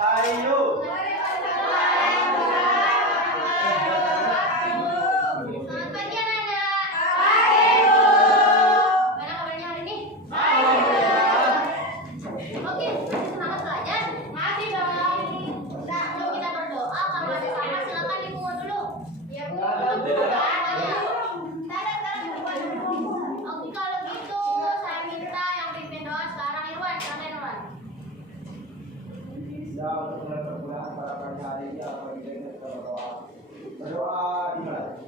Ayo. Berdoa dimulai.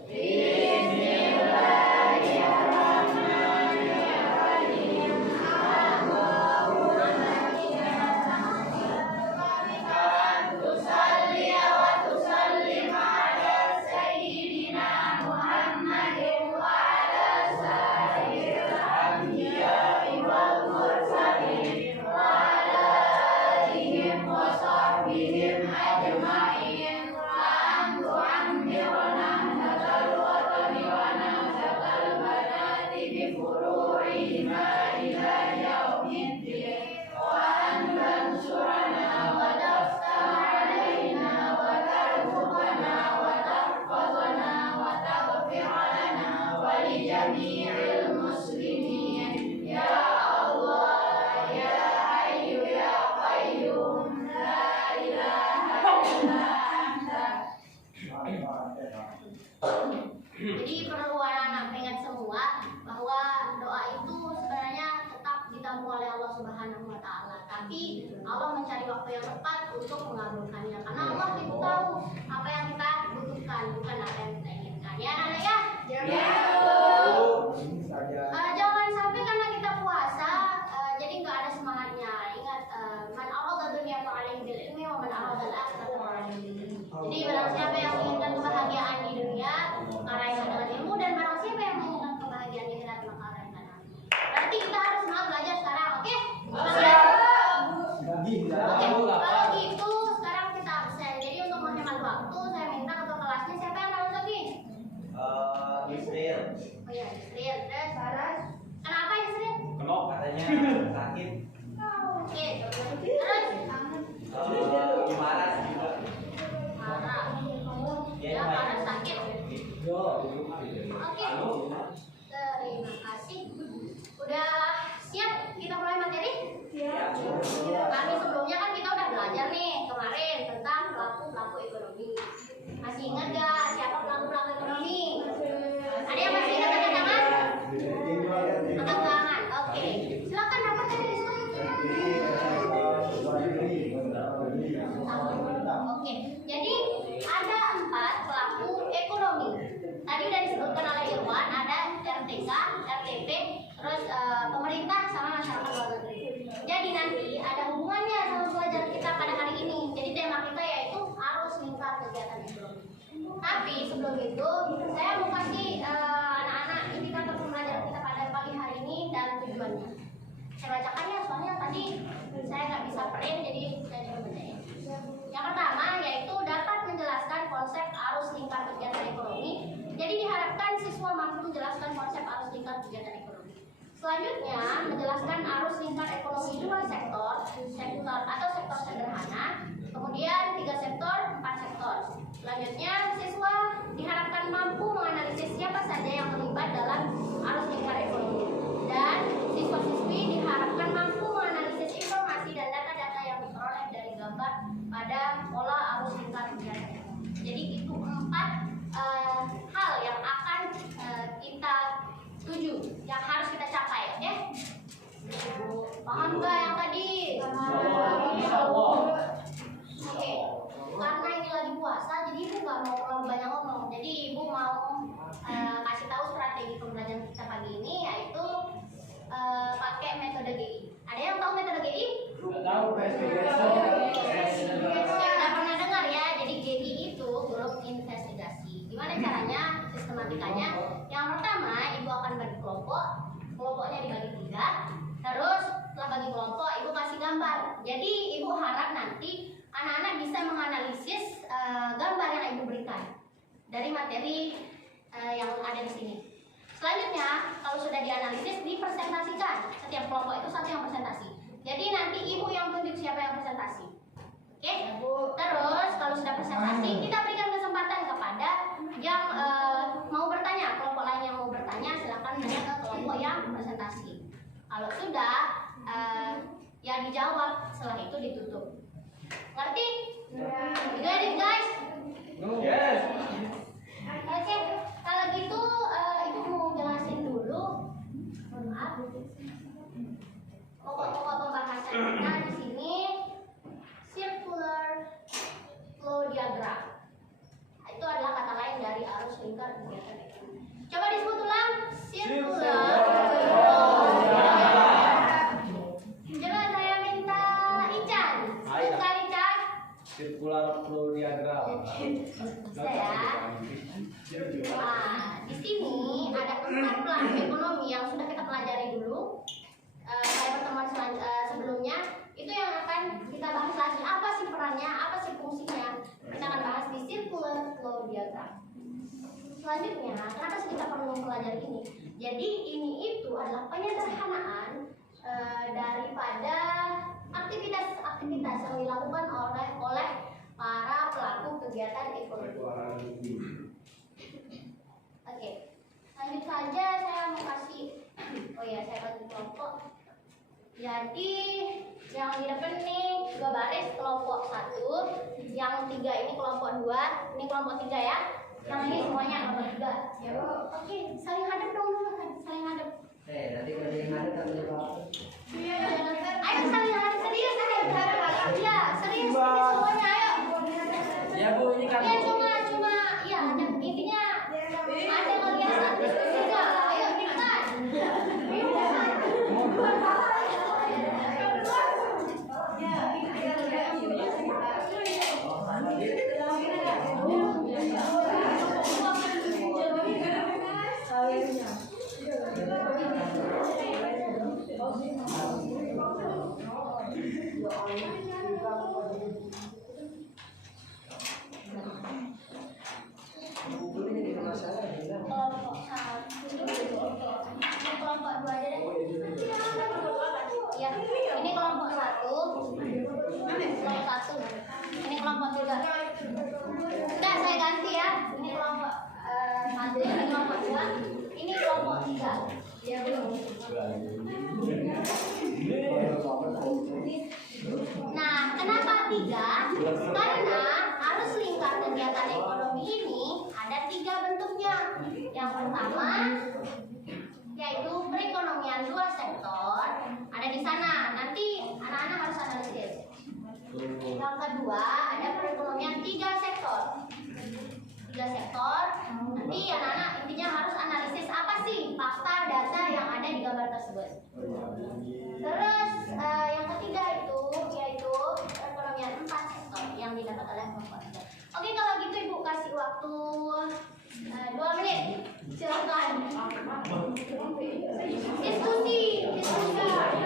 Jadi perlu anak-anak ingat semua bahwa doa itu sebenarnya tetap ditamu oleh Allah Subhanahu wa Ta'ala. Tapi Allah mencari waktu yang tepat untuk mengabulkannya. Karena Allah itu tahu apa yang kita butuhkan, bukan apa yang kita inginkan. Ya, anak ya? Ya. Jangan sampai karena kita puasa jadi nggak ada semangatnya. Ingat, man arada dunya fa'alaihi bil ilmi wa man arada al-akhirata fa'alaihi bil ilmi. Jadi barang siapa yang menginginkan kebahagiaan di dunia, meraihkan dengan ilmu, dan barang siapa yang menginginkan kebahagiaan di akhirat, maka raihkan ilmu. Berarti kita harus semangat belajar sekarang, oke? Oke, kalau gitu sekarang kita absen. Jadi untuk menghemat waktu, saya minta ketua kelasnya siapa yang harus lagi? Yusril. Oh iya, Yusril. Terus Saras. Kenapa Yusril? Kenok katanya sakit. Oke, terus Marah juga. marah. Ya, marah sakit. Oke, terima kasih. Udah siap kita mulai materi? Siap. Kami sebelumnya kan kita udah belajar nih kemarin tentang pelaku-pelaku ekonomi. Masih ingat gak siapa pelaku-pelaku ekonomi? Ada yang masih ingat angkat tangan? Angkat tangan. Oke. Silakan dapat dari situ. Oke. Jadi ada 4 pelaku ekonomi. Tadi udah disebutkan oleh Irwan, ada RTK, RTP, terus pemerintah sama masyarakat luar negeri. Jadi nanti ada hubungannya sama pelajaran kita pada hari ini. Jadi tema kita yaitu arus lingkar kegiatan ekonomi. Tapi sebelum itu saya mau kasih anak-anak indikator pembelajaran kita pada pagi hari ini dan tujuannya. Saya bacakan ya, soalnya tadi saya nggak bisa print, jadi saya coba bacain. Yang pertama yaitu dapat menjelaskan konsep arus lingkar kegiatan ekonomi. Jadi diharapkan siswa mampu menjelaskan konsep arus lingkar kegiatan ekonomi. Selanjutnya, menjelaskan arus lingkar ekonomi 2 sektor atau sektor sederhana, kemudian 3 sektor, 4 sektor. Selanjutnya, siswa diharapkan mampu menganalisis siapa saja yang terlibat dalam arus lingkar ekonomi. Dan siswa-siswi diharapkan mampu menganalisis informasi dan data-data yang diperoleh dari gambar pada pola arus lingkar kegiatan ekonomi. Jadi itu 4 hal yang akan kita tuju, yang harus kita capai, oke? Paham nggak yang tadi? Oke. Karena ini lagi puasa, jadi ibu nggak mau terlalu banyak ngomong. Jadi ibu mau kasih tahu strategi pembelajaran kita pagi ini, yaitu pakai metode GI. Ada yang tahu metode GI? Tahu, Udah pernah dengar ya? Jadi GI itu grup investigasi. Gimana caranya? Sistematikanya? Yang pertama, ibu akan bagi kelompok. Kelompoknya dibagi 3. Terus setelah bagi kelompok, ibu kasih gambar. Jadi ibu harap nanti anak-anak bisa menganalisis gambar yang ibu berikan dari materi yang ada di sini. Selanjutnya, kalau sudah dianalisis, dipresentasikan. Setiap kelompok itu satu yang presentasi. Jadi nanti ibu yang dijawab, setelah itu ditutup. Ngerti? Get it guys? Yes. Oke, kalau gitu ibu mau jelasin dulu. Mohon maaf. Pokok-pokok pembahasan kita di sini circular flow diagram. Itu adalah kata lain dari arus lingkar kegiatan ekonomi. Coba disebut ulang. Circular flow diagram. Coba saya minta Ican. Sebutkan Ican. Circular flow diagram. Saya. Nah, di sini ada 4 pelaku ekonomi yang sudah kita pelajari dulu. Pada pertemuan sebelumnya itu yang akan kita bahas lagi, apa sih perannya, apa sih fungsinya. Kita akan bahas di circular flow diagram. Selanjutnya, kenapa sih kita perlu mempelajari ini? Jadi ini itu adalah penyederhanaan daripada aktivitas-aktivitas yang dilakukan oleh para pelaku kegiatan ekonomi. Oke, lanjut saja saya mau kasih. Oh ya, saya bagi kelompok. Jadi yang di depan ini 2 baris kelompok 1, yang 3 ini kelompok 2, ini kelompok 3 ya. Yang ini semuanya kelompok 3. Ya, oke, saling hadap dong, saling hadap. Nanti kalau dia ngadep tak boleh bawa. Ayo saling hadap, serius aja. Iya, serius semuanya ayo. Ya Bu, ini kan. Ya cuma ya hanya intinya ada yang lihat satu tiga. Ayo cepetan. Kelompok 2 aja deh. Ya, ini kelompok 1. Kelompok 1. Ini kelompok 3. Udah saya ganti ya. Ini kelompok 1, ini kelompok 2, ini kelompok 3. Ya belum. Nah, kenapa 3? Karena arus lingkar kegiatan ekonomi ini ada 3 bentuknya. Yang pertama yaitu perekonomian 2 sektor, ada di sana. Nanti anak-anak harus analisis. Yang kedua ada perekonomian 3 sektor. 3 sektor. Nanti anak-anak intinya harus analisis apa sih fakta data yang ada di gambar tersebut. Terus yang ketiga itu yaitu perekonomian 4 sektor yang didapat oleh kelompok 3. Oke, kalau gitu Ibu kasih waktu 2 menit. Silakan. Diskusi.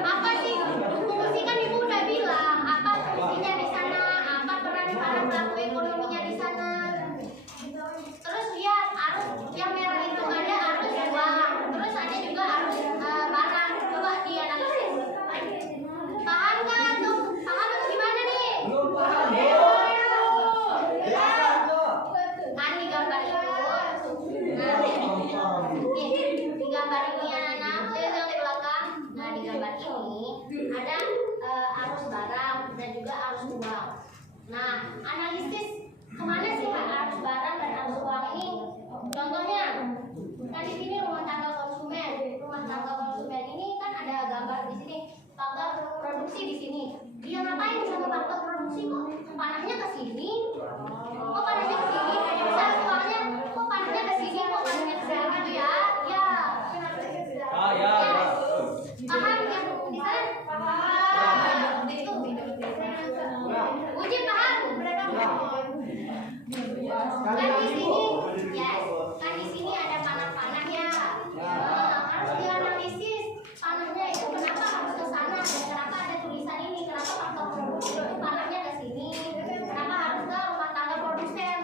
Apa sih fungsi, kan Ibu udah bilang apa fungsinya di sana, apa peran para pelaku ekonominya di sana. Terus lihat arus yang merah itu ada arus uang, terus ada juga arus barang. Coba dianalisis. Paham nggak tuh? Paham atau gimana nih? Belum paham. Kan di gambar itu. Di gambar ini anak-anak, yang di belakang. Nah, di gambar ini ada arus barang dan juga arus uang. Nah, analisis kemana sih arus barang dan arus uang ini? Contohnya, kan di sini rumah tangga konsumen. Rumah tangga konsumen ini kan ada gambar di sini, faktor produksi di sini. Dia ngapain sama faktor produksi kok? Panahnya ke sini. Kok panahnya ke sini? Misal uangnya, kok panahnya ke sini? Kok panahnya ke sini gitu ya? Ya. Ya. Paham ya? Di sana? Paham. Itu. Uji paham? Kan di sini, yes. Kan di sini ada panah-panahnya. Harus dianalisis panahnya itu kenapa harus ke sana dan kenapa ada tulisan ini, kenapa faktor produksi itu panahnya ke sini, kenapa harus ke rumah tangga produsen.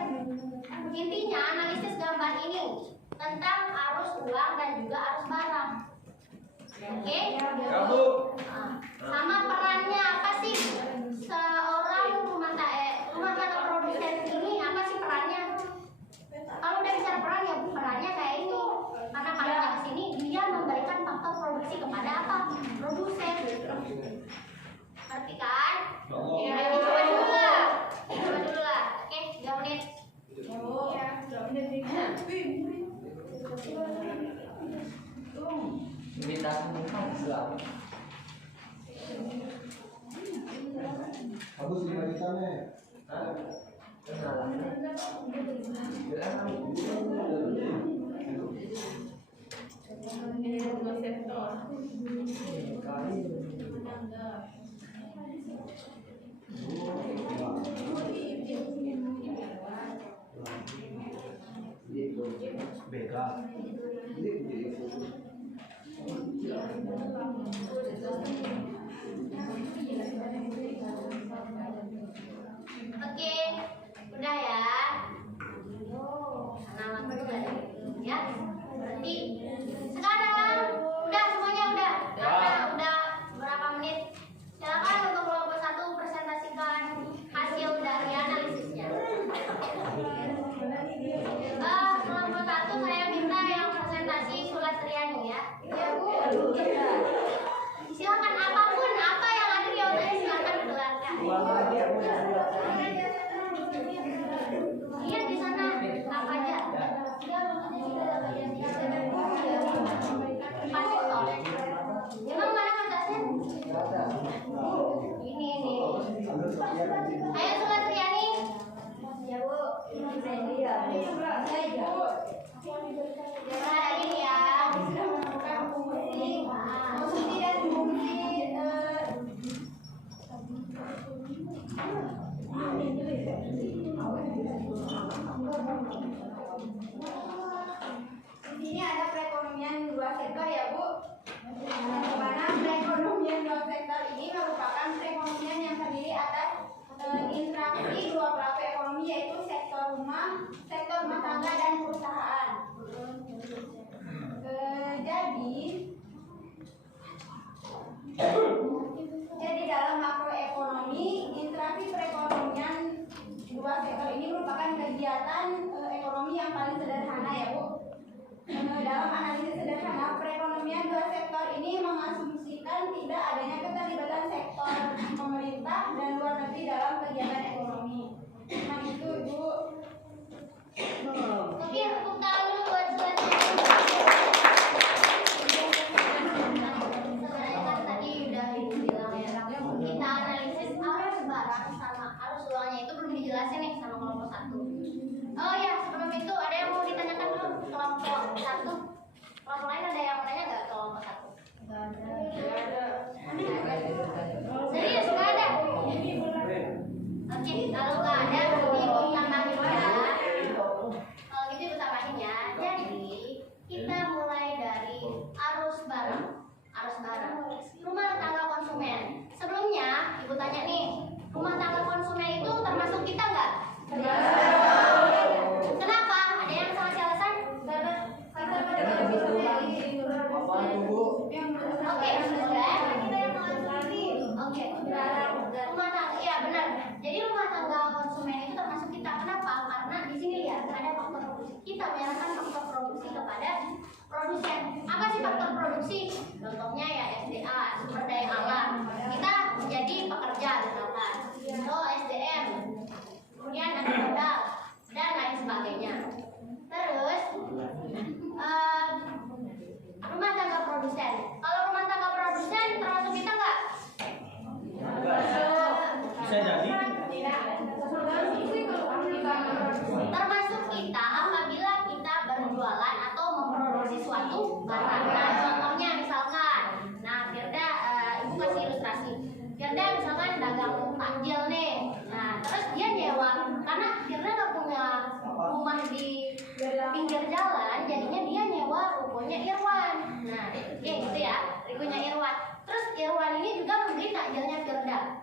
Ngerti kan? Ayo coba dulu lah. Coba dulu lah. Oke, 3 menit. Minta juga. Bagus 5 juta nih. Beda. Oke, udah ya. Nah, waktu itu ada ya. Berarti sekarang udah semuanya udah. Karena udah berapa menit. Silakan untuk kelompok 1 presentasikan hasil dari analisisnya. Kelompok 1 saya minta yang presentasi Sulastriani ya. Ya Bu. Silakan apapun apa yang ada di otaknya silakan dikeluarkan. Iya di sana apa aja? Dia pasti toh. Emang mana kertasnya? Ini nih. Ayo Sulastriani. Ya Bu. Jangan lagi nih ya. Fungsi dan fungsi di sini ada perekonomian 2 sektor ya Bu. Di mana perekonomian 2 sektor ini merupakan perekonomian yang terdiri atas interaksi 2 pelaku ekonomi yaitu sektor rumah tangga dan perusahaan. Jadi dalam makroekonomi, interaksi perekonomian 2 sektor ini merupakan kegiatan ekonomi yang paling sederhana ya Bu. Dalam analisis sederhana, perekonomian 2 sektor ini mengasumsikan tidak adanya keterlibatan sektor pemerintah dan luar negeri dalam kegiatan ekonomi. Nah itu Bu. Oke, tepuk tangan dulu buat Sulastriani. Sebenarnya kan tadi udah dibilang ya, kita analisis arus barang sama arus uangnya itu belum dijelasin nih sama kelompok 1. Oh ya, sebelum itu ada yang mau ditanyakan dulu kelompok 1. Kelompok lain ada yang mau tanya nggak kelompok 1? Nggak ada. Serius nggak ada? Oke, kalau nggak ada ibu tambahin ya. Kalau gitu ibu tambahin ya. Jadi kita mulai dari arus barang. Rumah tangga konsumen. Sebelumnya ibu tanya nih, rumah tangga konsumen itu termasuk kita nggak? Kenapa? Ada yang sama alasan? Oke, sudah. Oke, rumah tangga, iya benar. Jadi rumah tangga konsumen itu termasuk kita. Kenapa? Karena di sini lihat ada faktor produksi. Kita menyerahkan faktor produksi kepada produsen. Apa sih faktor produksi? Contohnya ya SDA, sumber daya alam. Kita menjadi pekerja misalkan. So SDM. Kemudian ada modal dan lain sebagainya. Terus rumah tangga produsen. Kalau rumah tangga produsen termasuk kita nggak? Bisa jadi. Termasuk kita apabila kita berjualan atau memproduksi suatu barang. Nah, contohnya misalkan, Firda, ibu kasih ilustrasi. Firda misalkan dagang takjil nih. Nah, terus dia nyewa, karena Firda nggak punya rumah di pinggir jalan, jadinya dia nyewa rukonya Irwan. Nah, gitu ya, rukonya Irwan. Terus Irwan ini juga membeli takjilnya Firda.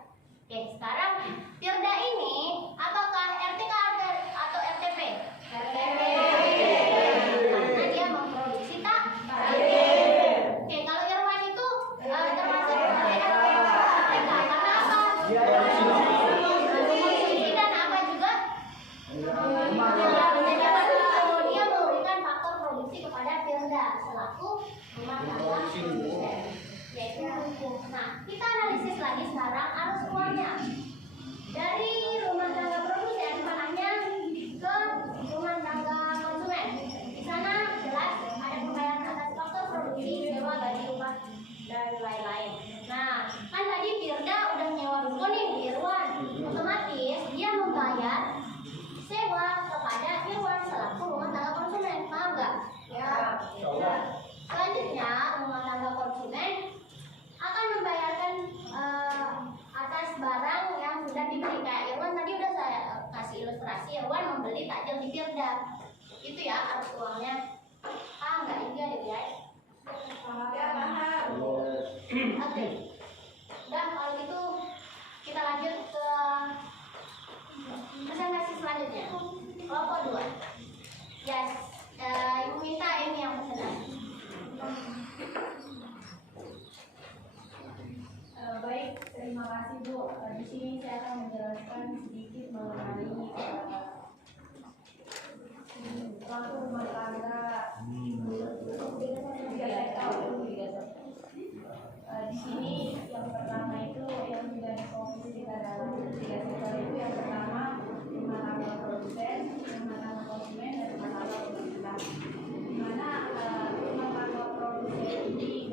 Oke, sekarang Firda ini apakah RTK atau RTP? RTP. Karena dia memproduksi takjil. Oke, kalau Irwan itu termasuk RTK. Karena apa? Konsumsi dan apa juga? Dia memberikan faktor produksi kepada Firda selaku rumah tangga produsen. Yaitu, nah kita analisis lagi sekarang Lokasi hewan membeli takjil di Firda. Itu ya arus uangnya. Enggak juga deh guys. Ya, paham. Oke. Udah kalau gitu kita lanjut ke presentasi selanjutnya. Kelompok 2. Yes. Ibu minta ini yang pesanan. Baik, terima kasih Bu. Di sini saya akan menjelaskan sedikit mengenai pelaku rumah tangga tiga sektor. Di sini yang pertama itu yang menjadi fokus kita dalam tiga sektor itu yang pertama rumah tangga produsen, rumah tangga konsumen, dan rumah tangga pemerintah. Di mana rumah tangga produsen ini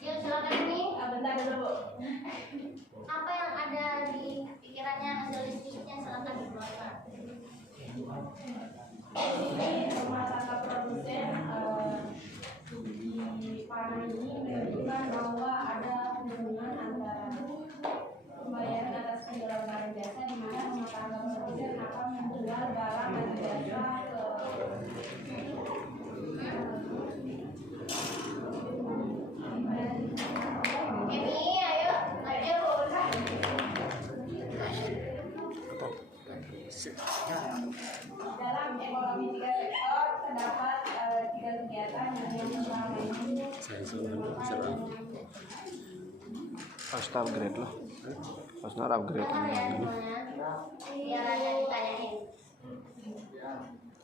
Yuk silakan ini. bentar dulu Bu. Apa yang ada di pikirannya hasil diskusinya silakan dikeluarkan. Ini rumah tangga produsen di panah ini menunjukkan bahwa ada hubungan antara pembayaran atas penyelenggaraan jasa di mana rumah tangga produsen akan menjual barang dan jasa Emi, ayo lanjut. dalam ekonomi tiga sektor terdapat tiga kegiatan yang pertama ini Harus upgrade lah. Harus upgrade. Bentar ya semuanya. Biar ada ditanyain.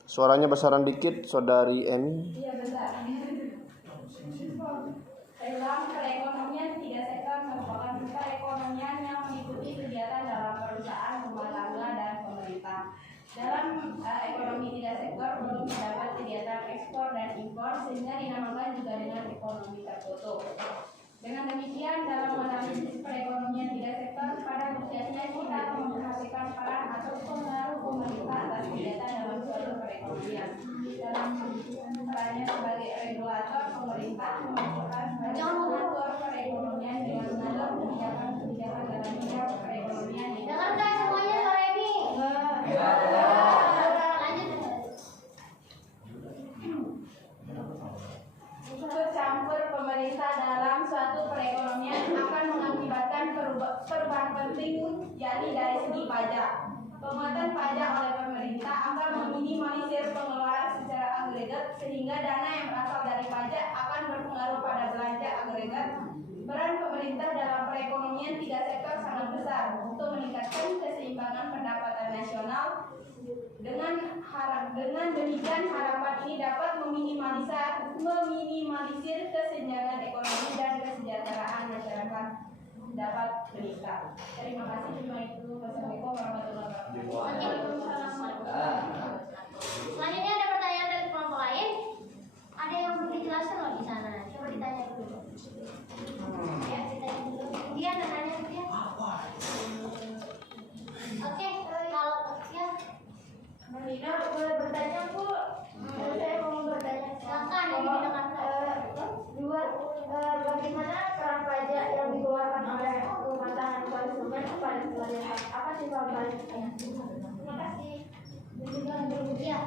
Suaranya besaran dikit, Saudari Emi. iya bentar. Dalam perekonomian tiga sektor merupakan perekonomian yang mengikuti kegiatan dalam perusahaan, rumah tangga, dan pemerintah. Dalam ekonomi tiga sektor belum terdapat kegiatan ekspor dan impor sehingga dinamakan juga dengan ekonomi tertutup. Dengan demikian dalam analisis perekonomian tiga sektor pada buktinya kita akan memperhatikan peran atau pengaruh pemerintah atas kegiatan dalam suatu perekonomian. Dalam perannya sebagai regulator, pemerintah memasukkan sebagai mengatur perekonomian dengan mengatur kebijakan-kebijakan dalam bidang perekonomian. Dengar nggak semuanya sore ini? Lanjut. Ikut campur pemerintah dalam suatu perekonomian akan mengakibatkan perubahan penting, yakni dari segi pajak. Penguatan pajak oleh pemerintah akan meminimalisir pengeluaran secara agregat sehingga dana yang berasal dari pajak akan berpengaruh pada belanja agregat. Peran pemerintah dalam perekonomian tiga sektor sangat besar untuk meningkatkan keseimbangan pendapatan nasional. Dengan demikian harapan ini dapat meminimalisir kesenjangan ekonomi dan kesejahteraan masyarakat dapat meningkat. Terima kasih. Wassalamualaikum warahmatullahi wabarakatuh. Selanjutnya ada pertanyaan dari kelompok lain. Ada yang belum dijelaskan loh di sana. Coba ditanya dulu. Ya, ditanya dulu. Dia ada nanya dia. Oke, kalau ya. Marina boleh bertanya Bu? Saya mau bertanya. Silakan yang didengarkan. Bagaimana peran pajak yang dikeluarkan oleh rumah tangga konsumen pada pemerintah? Apa sih perannya? Terima kasih. Ya,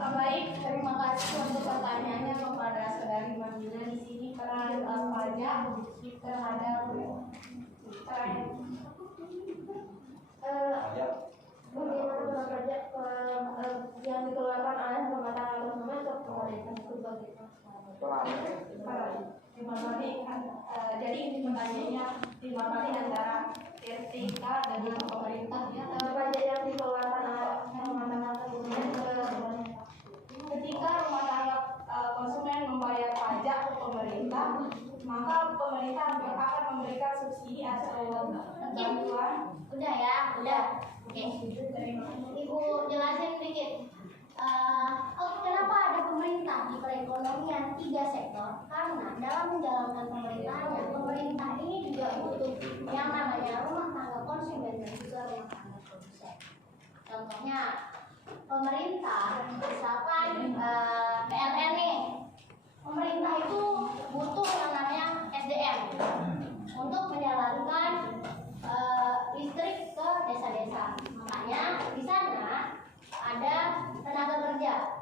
Baik, terima kasih untuk pertanyaannya kepada saudari Marina. Di sini peran pajak terhadap bagaimana peran pajak yang dikeluarkan oleh rumah tangga konsumen untuk pemerintah itu bagaimana? Jadi ini pertanyaannya dimana antara RTK dengan pemerintah. Pajak yang dikeluarkan oleh rumah tangga konsumen ketika rumah tangga konsumen membayar pajak ke pemerintah, maka pemerintah akan memberikan subsidi atau bantuan. udah ya, udah. Oke. Ibu jelasin dikit. Kenapa ada pemerintah di perekonomian tiga sektor? Karena dalam menjalankan pemerintahannya, pemerintah ini juga butuh yang namanya rumah tangga konsumen dan juga rumah tangga produsen. Contohnya, pemerintah misalkan PLN nih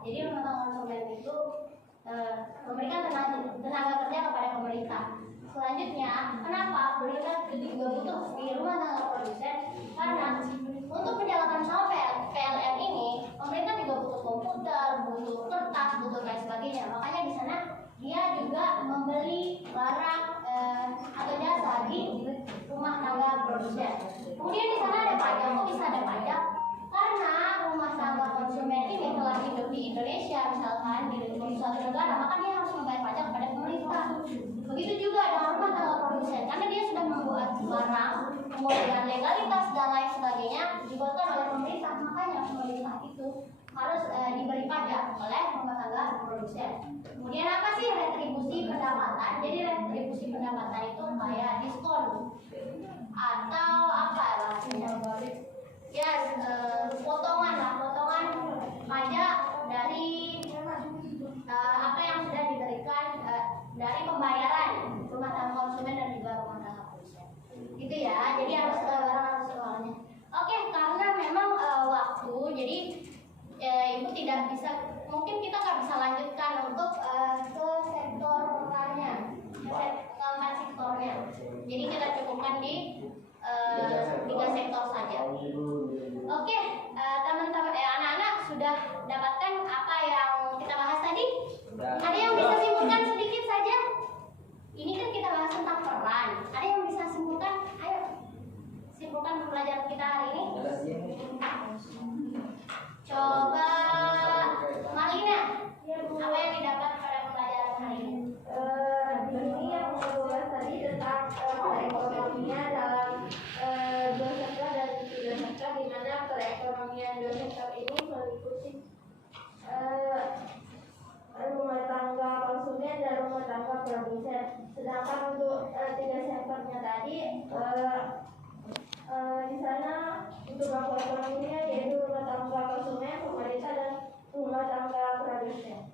Jadi rumah tangga konsumen itu memberikan tenaga kerja kepada pemerintah. Selanjutnya, kenapa pemerintah juga butuh di rumah tangga produsen? Karena untuk menjalankan sama PLN ini, pemerintah juga butuh komputer, butuh kertas, butuh lain sebagainya. Makanya di sana dia juga membeli barang atau jasa di rumah tangga produsen. Kemudian di sana ada pajak. Kok bisa ada pajak? Karena rumah tangga konsumen ini telah hidup di Indonesia, misalkan di suatu negara, maka dia harus membayar pajak kepada pemerintah. Begitu juga dengan rumah tangga produsen, karena dia sudah membuat barang, kemudian legalitas dan lain sebagainya dibuatkan oleh pemerintah, makanya pemerintah itu harus diberi pajak oleh rumah tangga produsen. Kemudian apa sih retribusi pendapatan? Jadi retribusi pendapatan itu kayak diskon atau apa bahasanya? Ya, potongan pajak dari apa yang sudah diberikan dari pembayaran rumah tangga konsumen dan juga rumah tangga produsen. Gitu ya. Jadi harus harus soalnya. Oke, karena memang waktu, jadi ibu tidak bisa, mungkin kita nggak bisa lanjutkan untuk ke sektornya, keempat sektornya. Jadi kita cukupkan di 3 sektor saja. Oke, teman-teman, anak-anak sudah dapatkan apa yang kita bahas tadi? Ada yang bisa simpulkan sedikit saja? Ini kan kita bahas tentang peran. Ada yang bisa simpulkan? Ayo, simpulkan pembelajaran kita hari ini. Coba, Malina, apa yang didapat pada pembelajaran hari ini? Ini yang saya tadi tentang perekonomian dalam 2 sektor dan 3 sektor, di mana perekonomian 2 sektor ini meliputi rumah tangga konsumen dan rumah tangga produsen. Sedangkan untuk 3 sektornya tadi di sana untuk makroekonominya yaitu rumah tangga konsumen, pemerintah dan rumah tangga produsen.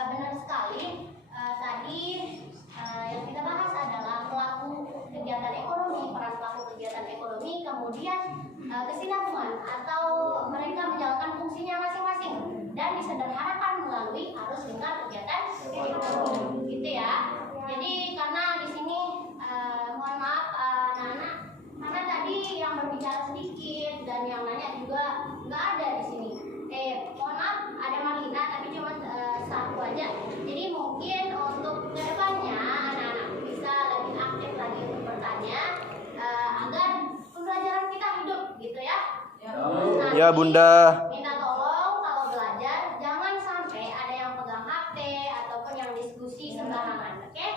Benar sekali. Tadi yang kita bahas adalah pelaku kegiatan ekonomi, peran pelaku kegiatan ekonomi, kemudian kesinambungan atau mereka menjalankan fungsinya masing-masing dan disederhanakan melalui arus lingkar kegiatan ekonomi, gitu ya. Jadi karena di sini mohon maaf anak-anak, karena tadi yang berbicara sedikit dan yang nanya juga nggak ada di sini. Mohon maaf, ada Marlina tapi cuma satu aja. Jadi mungkin untuk kedepannya anak-anak bisa lebih aktif lagi untuk bertanya agar pembelajaran kita hidup, gitu ya. Ya, Bunda. Minta tolong kalau belajar jangan sampai ada yang pegang HP ataupun yang diskusi sembarangan, oke?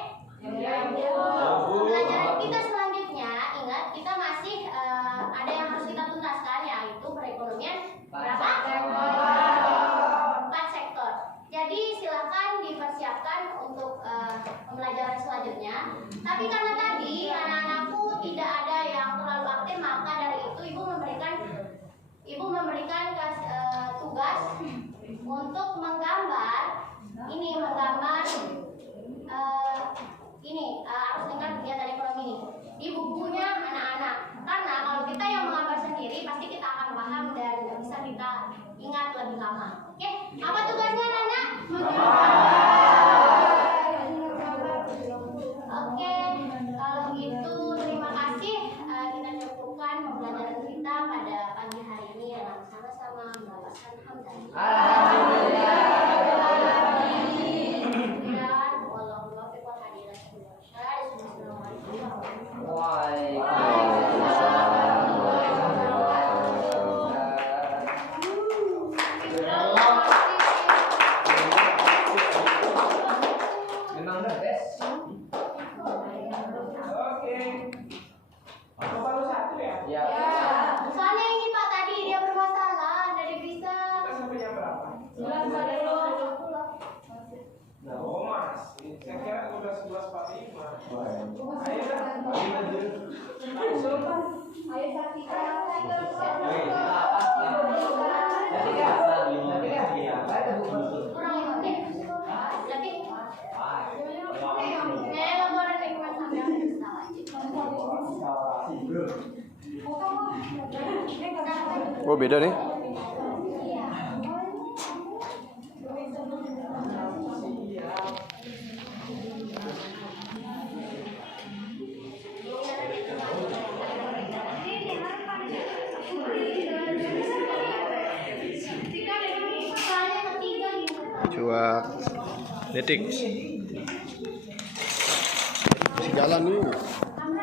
Pembelajaran kita selanjutnya, ingat kita masih ada yang harus kita tuntaskan, yaitu perekonomian berapa? 4 sektor. Jadi silakan dipersiapkan untuk pembelajaran selanjutnya. Tapi karena tadi anak-anakku tidak ada yang terlalu aktif, maka dari itu ibu memberikan tugas untuk menggambar arus lingkar kegiatan ekonomi ini di bukunya anak-anak. Karena kalau kita yang menggambar sendiri pasti kita akan paham dan bisa kita ingat lebih lama. Oke, apa tugasnya anak-anak? Oke, kalau gitu terima kasih. Kita cukupkan pembelajaran kita pada pagi hari ini ya. Sama-sama melapaskan hamdalah. Soalnya ini Pak tadi dia bermasalah, dari bisa. Oh mas, saya kira udah 11.45. Ayo saksikan. Kurang 5 menit. Tapi laporan lingkungan sampai Oh, beda nih. Iya. Cuak. Detik. Masih jalan nih.